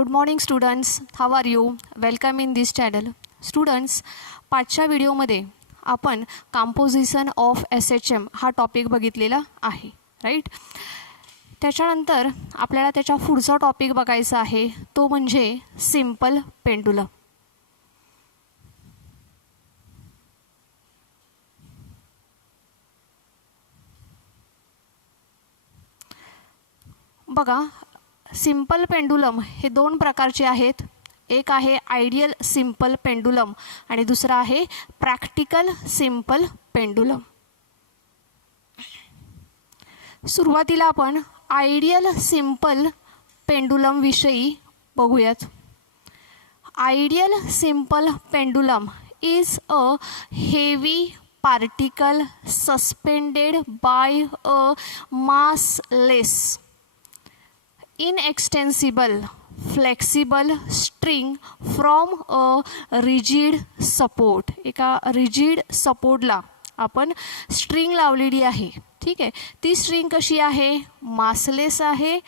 Good morning students. How are you? Welcome in this channel. Students, पाठच्या व्हिडिओमध्ये आपण composition of SHM हा topic बघितलेला आहे, राईट? त्याच्यानंतर आपल्याला त्याचा पुढचा टॉपिक बघायचा आहे, तो म्हणजे सिंपल पेंडुलम. बघा, सिंपल पेंडुलम हे दोन प्रकारचे आहेत. एक आहे आयडियल सिंपल पेंडुलम आणि दुसरा आहे प्रॅक्टिकल सिंपल पेंडुलम. सुरुवातीला आपण आयडियल सिंपल पेंडुलम विषयी बघूयात. Ideal simple pendulum is a heavy particle suspended by a massless inextensible flexible string from a rigid support. एका रिजिड सपोर्टला आपण स्ट्रिंग लावलेली आहे, ठीक आहे. ती स्ट्रिंग कशी आहे? मासलेस आहे,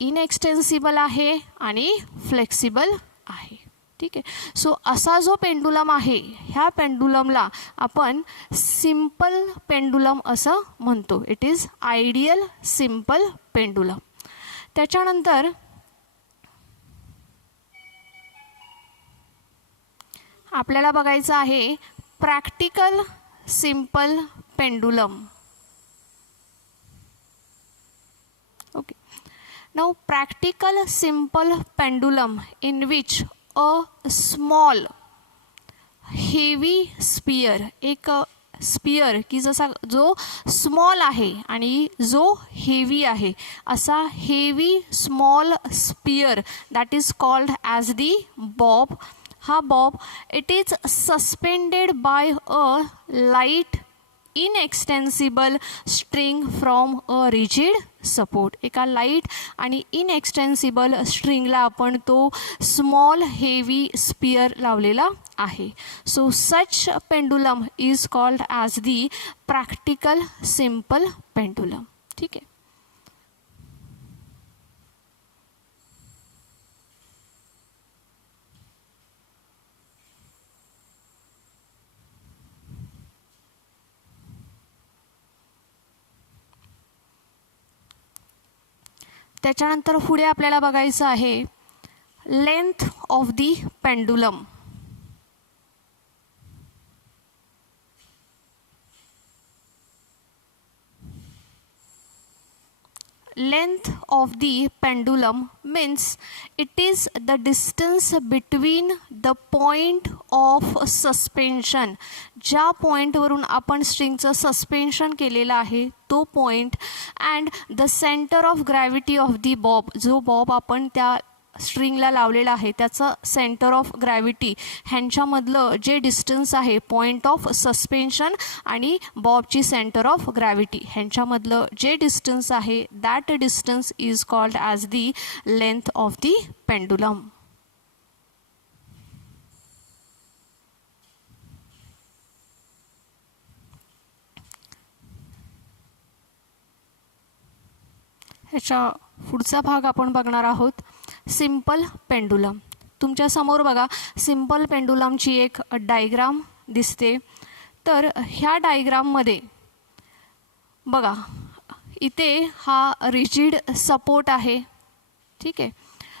इनएक्सटेन्सिबल आहे आणि फ्लेक्सिबल आहे, ठीक आहे. सो असा जो पेंडुलम आहे, ह्या पेंडुलमला आपण सिंपल पेंडुलम असं म्हणतो. It is ideal simple pendulum. त्याच्यानंतर आपल्याला बघायचं आहे practical simple pendulum. Okay, now practical simple pendulum in which a small heavy sphere, एक स्पियर की जसा जो स्मॉल आहे आणि जो हेवी आहे, असा heavy small sphere that is called as the bob. हा bob it is suspended by a light inextensible string from a rigid support. एका लाईट आणि इनएक्सटेन्सिबल स्ट्रिंगला आपण तो स्मॉल हेवी स्पियर लावलेला आहे. So such pendulum is called as the practical simple pendulum, ठीक आहे. त्याच्यानंतर पुढे आपल्याला बघायचं आहे length of the pendulum. Length of the pendulum means it is the distance between the point of suspension. ज्या पॉइंटवरून आपण स्ट्रिंगचं सस्पेन्शन केलेलं आहे तो point and the centre of gravity of the Bob. जो बॉब आपण त्या स्ट्रिंगला लावलेला आहे त्याचं सेंटर ऑफ ग्रॅव्हिटी ह्यांच्यामधलं जे डिस्टन्स आहे, पॉईंट ऑफ सस्पेन्शन आणि बॉबची सेंटर ऑफ ग्रॅव्हिटी ह्यांच्यामधलं जे डिस्टन्स आहे, that distance is called as the length of the pendulum. ह्याचा पुढचा भाग आपण बघणार आहोत सिंपल पेंडुलम. तुमच्या समोर बघा सिंपल पेंडुलमची एक डायग्राम दिसते. तर ह्या डायग्राममध्ये बघा इथे हा रिजिड सपोर्ट आहे, ठीक आहे.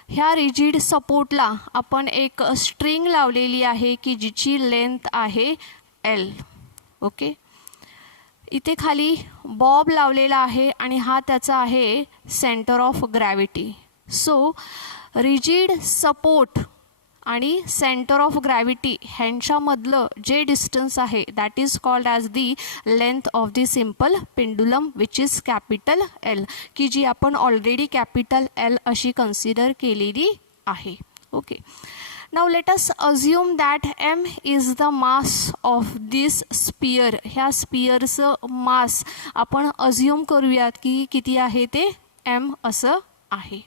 ह्या रिजिड सपोर्टला आपण एक स्ट्रिंग लावलेली आहे की जिची लेंथ आहे L. ओके, इथे खाली बॉब लावलेला आहे आणि हा त्याचा आहे centre of gravity. So rigid support आणि सेंटर ऑफ ग्रॅव्हिटी ह्यांच्यामधलं जे डिस्टन्स आहे that is called as the length of the simple pendulum which is capital L, की जी आपण ऑलरेडी कॅपिटल L अशी कन्सिडर केलेली आहे. Okay, now let us assume that M is the mass of this sphere. ह्या स्पियरचं मास आपण assume करूयात की किती आहे ते M असं आहे.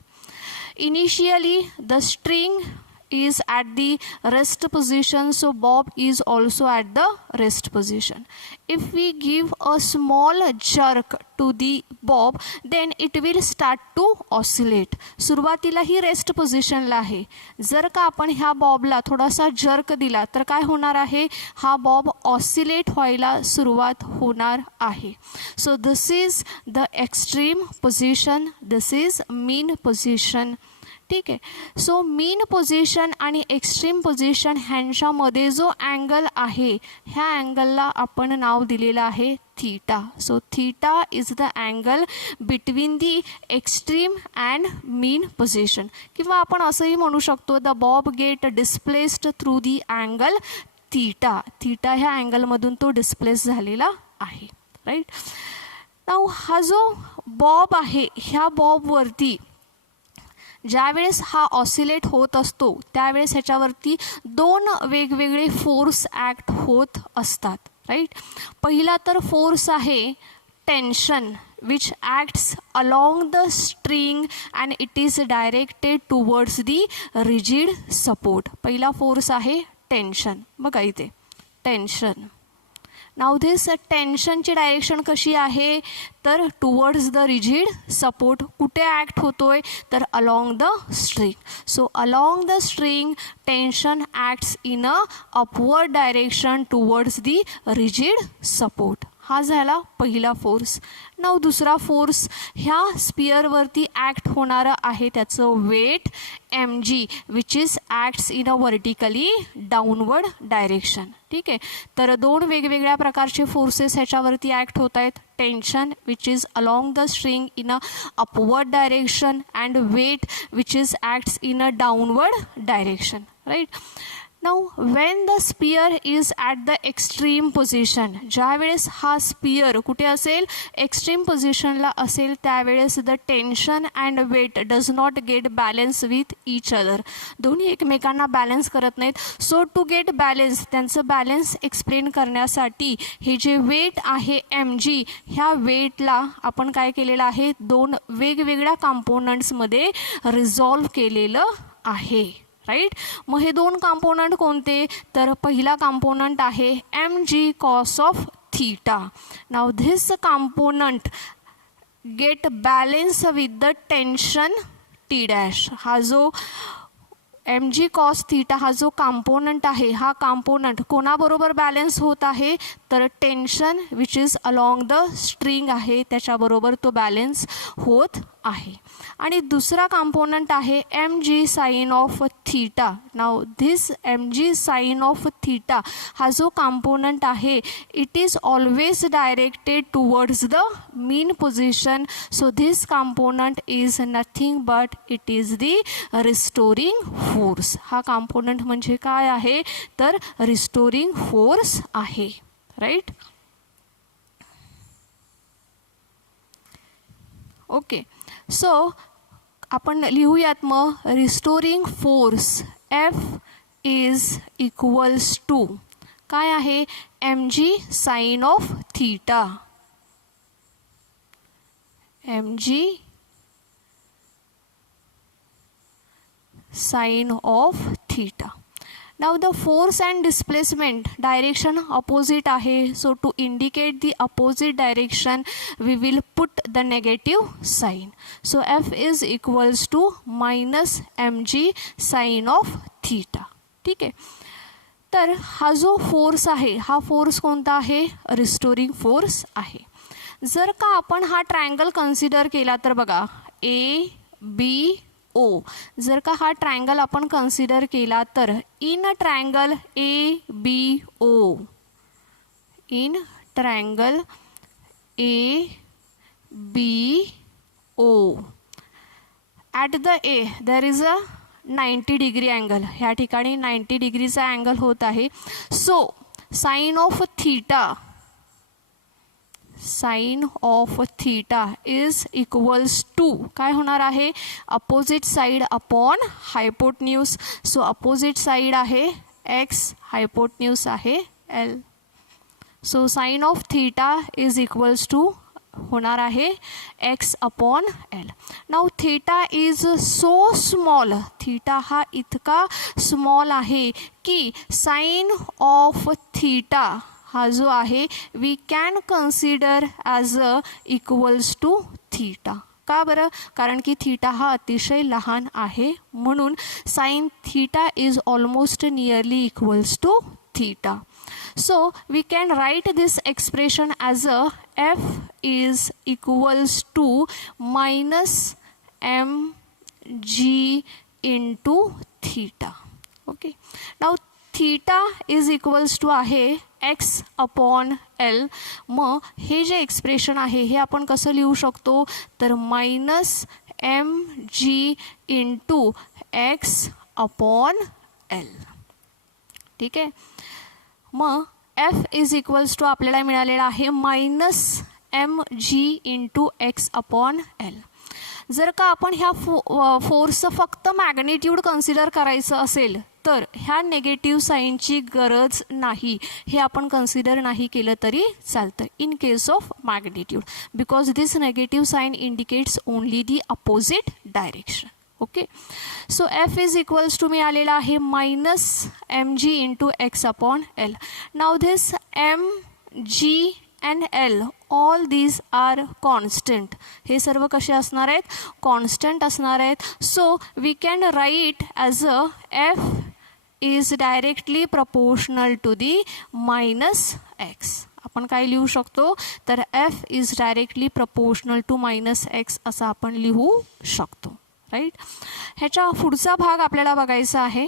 Initially the string is at the rest position, so bob is also at the rest position. If we give a small jerk to the bob, then it will start to oscillate. सुरुवातीला ही rest पोझिशनला आहे. जर का आपण ह्या बॉबला थोडासा jerk दिला तर काय होणार आहे, हा बॉब ऑसिलेट व्हायला सुरुवात होणार आहे. So this is the extreme position, this is mean position. ठीक आहे. सो मीन पोझिशन आणि एक्स्ट्रीम पोझिशन ह्यांच्यामध्ये जो अँगल आहे, ह्या अँगलला आपण नाव दिलेलं आहे theta. So theta is the angle between the extreme and mean position. किंवा आपण असंही म्हणू शकतो, the bob get displaced through the angle theta. Theta ह्या अँगलमधून तो डिस्प्लेस झालेला आहे. राईट. नाऊ हा जो बॉब आहे, ह्या बॉबवरती ज्यावेळेस हा ऑसिलेट होत असतो त्यावेळेस ह्याच्यावरती दोन वेगवेगळे फोर्स ॲक्ट होत असतात. राईट. पहिला तर फोर्स आहे tension, which acts along the string and it is directed towards the rigid support. पहिला फोर्स आहे टेन्शन. बघा इथे टेन्शन. नाव धिस टेन्शनची डायरेक्शन कशी आहे, तर टुवर्ड्स द रिजिड सपोर्ट. कुठे ॲक्ट होतोय, तर along the string. So along the string tension acts in a upward direction towards the rigid support. हा झाला पहिला फोर्स. नाव दुसरा फोर्स ह्या स्पियरवरती ॲक्ट होणारं आहे त्याचं weight M G, which is acts in a vertically downward direction. ठीक आहे. तर दोन वेगवेगळ्या प्रकारचे फोर्सेस ह्याच्यावरती ॲक्ट होत आहेत. Tension which is along the string in a upward direction and weight which is acts in a downward direction. Right. Now when the sphere is at the extreme position, ज्यावेळेस हा स्पियर कुठे असेल, extreme पोझिशनला असेल, त्यावेळेस the tension and weight does not get balance with each other. दोन्ही एकमेकांना बॅलन्स करत नाहीत. सो टू गेट बॅलन्स, त्यांचं बॅलन्स एक्सप्लेन करण्यासाठी हे जे वेट आहे एम जी, ह्या वेटला आपण काय केलेलं आहे, दोन वेगवेगळ्या कॉम्पोनंट्समध्ये रिझॉल्व केलेलं आहे. राईट. मग हे दोन कॉम्पोनंट कोणते, तर पहिला कॉम्पोनंट आहे M G cos of theta. Now this component get balance with the tension T dash. हा जो एम जी कॉस थीटा हा जो कॉम्पोनंट आहे, हा कॉम्पोनंट कोणाबरोबर बॅलन्स होत आहे, तर tension which is along the string आहे त्याच्याबरोबर तो बॅलन्स होत आहे. आणि दुसरा कॉम्पोनंट आहे M G sine of theta. Now this M G sine of theta हा जो कॉम्पोनंट आहे, it is always directed towards the mean position. So this component is nothing but it is the restoring force. हा कॉम्पोनंट म्हणजे काय आहे, तर restoring force आहे. राईट. ओके. सो आपण लिहूयात मग, restoring force F is equals to काय आहे, M G sine of theta. M G sine of theta. Now the force and displacement direction opposite आहे. So to indicate the opposite direction we will put the negative sign. So F is equals to minus mg sin of theta. ठीक आहे. तर हा जो force आहे, हा force कोणता आहे, रिस्टोरिंग फोर्स आहे. जर का आपण हा ट्रायंगल कन्सिडर केला तर बघा ए बी ओ. जर का हा ट्रायंगल आपण कन्सिडर केला तर in triangle A B O, in triangle A B O, at the A there is a 90 degree angle. ह्या ठिकाणी 90 डिग्रीचा अँगल होत आहे. So sine of theta, sine of theta is equals to काय होणार आहे, opposite side upon hypotenuse. So opposite side आहे X, hypotenuse आहे L. So sine of theta is equals to होणार आहे X upon L. Now theta is so small, theta हा इतका small आहे की साइन ऑफ थीटा हा जो आहे we can consider as a equals to theta. का बरं? कारण की थीटा हा अतिशय लहान आहे म्हणून sine theta is almost nearly equals to theta. So we can write this expression as a f is equals to minus mg into theta. Okay. Now theta is equals to आहे x upon l. मग हे जे expression आहे हे आपण कसं लिहू शकतो तर minus mg into x upon l. ठीक आहे. मग एफ इज इक्वल्स टू आपल्याला मिळालेला आहे minus M G into X upon L. जर का आपण ह्या फोर्सचं फक्त मॅग्निट्यूड कन्सिडर करायचं असेल तर ह्या नेगेटिव्ह साईनची गरज नाही, हे आपण कन्सिडर नाही केलं तरी चालतं in case of magnitude, because this negative sign indicates only the opposite direction. Okay. So F is equals to मिळालेला आहे minus M G into X upon L. Now this M G and L all these are constant. हे सर्व कसे असणार आहेत? Constant असणार आहेत. So we can write as a F is directly proportional to the minus X. आपण काय लिहू शकतो तर F is directly proportional to minus X असं आपण लिहू शकतो. राईट. ह्याचा पुढचा भाग आपल्याला बघायचा आहे.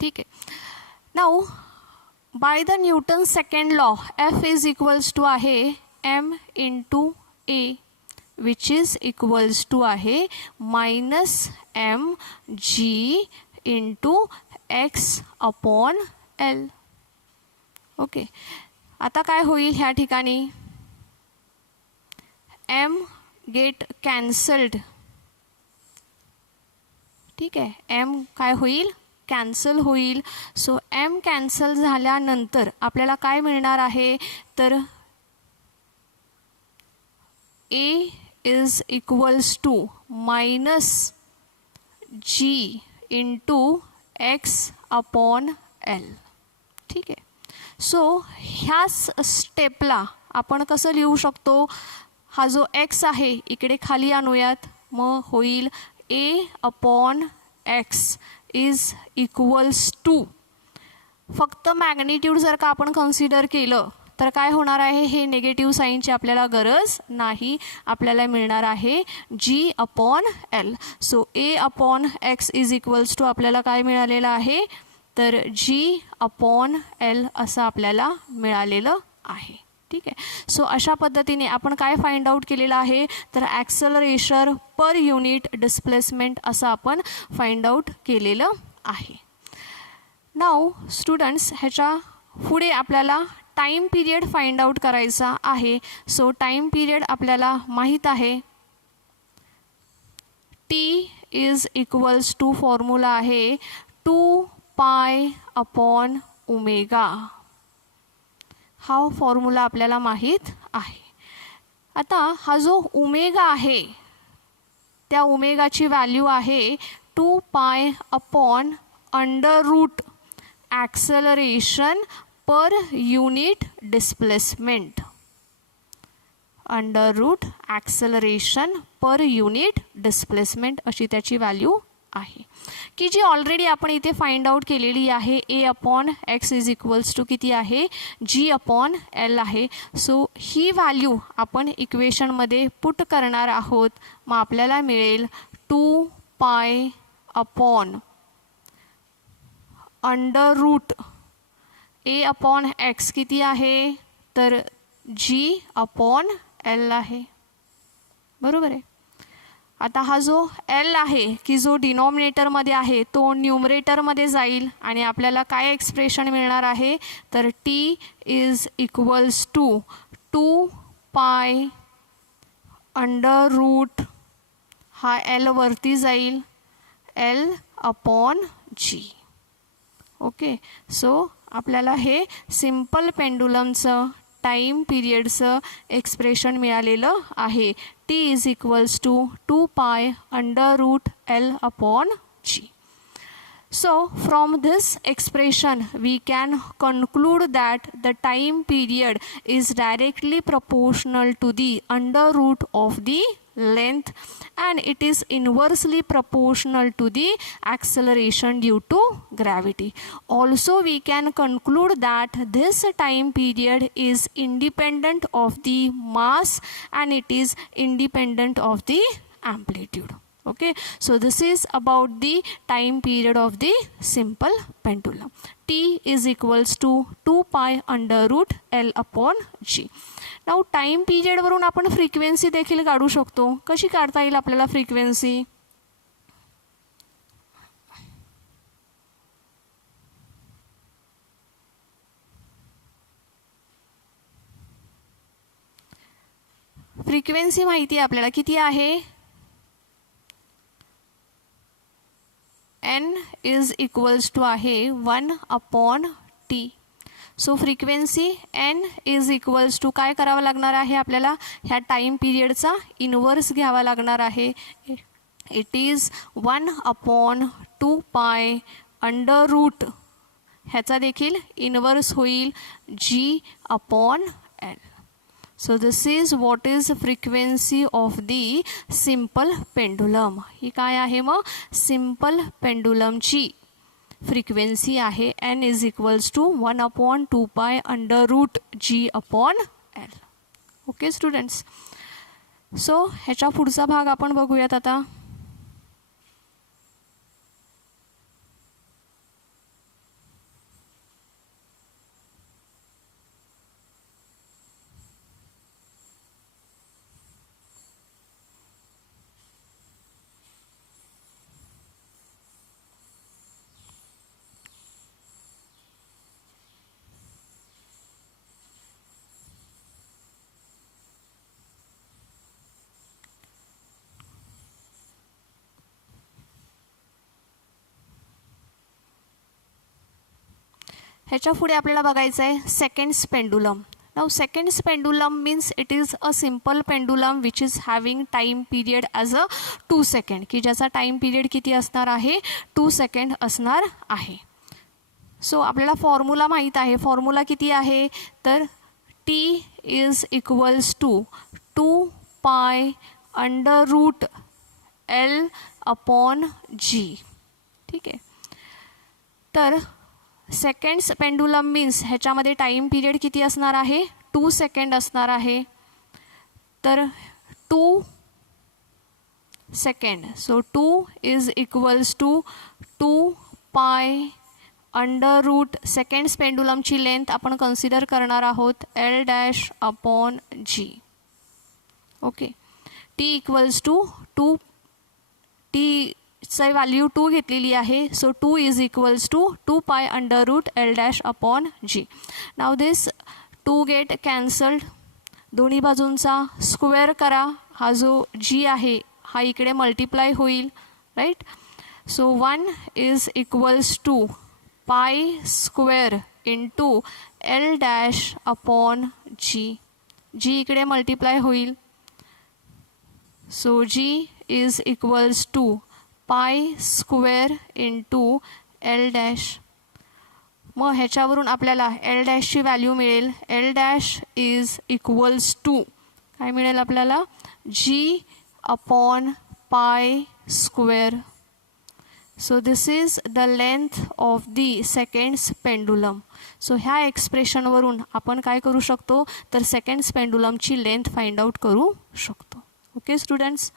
ठीक आहे. Now by the Newton second law F is equals to आहे M into A which is equals to आहे minus M G into X upon L. Okay. आता काय होईल ह्या ठिकाणी एम गेट कॅन्सल्ड. ठीक आहे. एम काय होईल? कॅन्सल होईल. सो एम कॅन्सल झाल्यानंतर आपल्याला काय मिळणार आहे तर A is equals to minus G into X upon L. ठीक आहे. सो ह्याच स्टेपला आपण कसं लिहू शकतो? हा जो एक्स आहे इकडे खाली आणूयात. मग होईल A upon X is equals to, फक्त मॅग्निट्यूड जर का आपण कन्सिडर केलं तर काय होणार आहे? हे नेगेटिव्ह साईनची आपल्याला गरज नाही, आपल्याला मिळणार आहे G upon L. So A upon X is equals to आपल्याला काय मिळालेलं आहे तर जी अपॉन एल असं आपल्याला मिळालेलं आहे. ठीक आहे. सो अशा पद्धतीने आपण काय फाइंड आउट केलेलं आहे तर ॲक्सलरेशन पर युनिट डिस्प्लेसमेंट असं आपण फाइंड आउट केलेलं आहे. नाउ स्टुडंट्स ह्याच्या पुढे आपल्याला टाईम पिरियड फाइंड आउट करायचा आहे. सो टाईम पिरियड आपल्याला माहीत आहे T is equals to formula आहे 2 पाय अपॉन ओमेगा. हा फॉर्म्युला आपल्याला माहीत आहे. आता हा जो ओमेगा आहे त्या ओमेगाची व्हॅल्यू आहे 2 pi upon under root acceleration per unit displacement. Under root acceleration per unit displacement अशी त्याची व्हॅल्यू आहे की जी ऑलरेडी आपण इथे फाइंड आउट केलेली आहे. A upon X is equals to किती आहे? जी अपॉन एल आहे. सो ही व्हॅल्यू आपण इक्वेशनमध्ये पुट करणार आहोत. मग आपल्याला मिळेल 2 पाय अपॉन अंडर रूट ए अपॉन एक्स किती आहे तर जी अपॉन एल आहे. बरोबर आहे. आता हा जो एल आहे की जो डिनॉमिनेटरमध्ये आहे तो न्यूमरेटरमध्ये जाईल आणि आपल्याला काय एक्सप्रेशन मिळणार आहे तर T is equals to 2 pi under route हा एल वरती जाईल L upon G. Okay, so आपल्याला हे सिम्पल पेंडुलमचं टाईम पिरियडचं एक्सप्रेशन मिळालेलं आहे. T is equals to 2π√L/G. So from this expression we can conclude that the time period is directly proportional to the under root of the length and it is inversely proportional to the acceleration due to gravity. Also we can conclude that this time period is independent of the mass and it is independent of the amplitude. Okay, so this is about the time period of the simple pendulum. T is equals to 2π√L/G. Now time period वरून आपण frequency देखील काढू शकतो. कशी काढता येईल आपल्याला frequency? Frequency माहिती आहे आपल्याला, किती आहे? n is equals to आहे 1/t. So frequency n is equals to काय करावं लागणार आहे आपल्याला? ह्या टाईम पिरियडचा इन्व्हर्स घ्यावा लागणार आहे. इट इज 1/2π√, ह्याचा देखील इन्व्हर्स होईल G/L. So this is what is frequency of the simple pendulum. ही काय आहे मग? सिम्पल पेंडुलमची फ्रिक्वेन्सी आहे n is equals to 1/2π√G/L. Okay students, so ह्याचा पुढचा भाग आपण बघूयात आता. ह्याच्या पुढे आपल्याला बघायचं आहे seconds pendulum. Now seconds pendulum means it is a simple pendulum which is having time period as a 2 second, की ज्याचा टाईम पिरियड किती असणार आहे? 2 सेकंड असणार आहे. सो आपल्याला फॉर्म्युला माहीत आहे. फॉर्म्युला किती आहे? तर T is equals to 2π√L/G. ठीक आहे. तर सेकंड्स पेंडुलम मीन्स ह्याच्यामध्ये टाईम पिरियड किती असणार आहे? 2 सेकंड असणार आहे. तर 2 second, so 2 is equals to 2π√, seconds पेंडुलमची लेंथ आपण कन्सिडर करणार आहोत L-G. Okay, T equals to 2, T ची व्हॅल्यू 2 घेतलेली आहे. So 2 is equals to 2π√L-G. Now this 2 get cancelled, दोन्ही बाजूंचा स्क्वेअर करा. हा जो G आहे हा इकडे मल्टिप्लाय होईल, right. So 1 is equals to π² into L-G. G इकडे मल्टिप्लाय होईल. So G is equals to π² into L'. मग ह्याच्यावरून आपल्याला L' ची व्हॅल्यू मिळेल. L' इज इक्वल्स टू काय मिळेल आपल्याला? G/π². So this is the length of the seconds pendulum. So ह्या एक्सप्रेशनवरून आपण काय करू शकतो? तर सेकंड्स पेंडुलमची लेंथ फाइंड आउट करू शकतो. ओके स्टुडंट्स,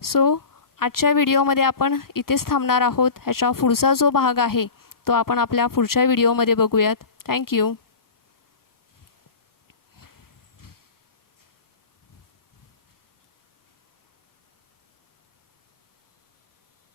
सो आजच्या व्हिडिओमध्ये आपण इथेच थांबणार आहोत. ह्याचा पुढचा जो भाग आहे तो आपण आपल्या पुढच्या व्हिडिओमध्ये बघूयात. थँक्यू.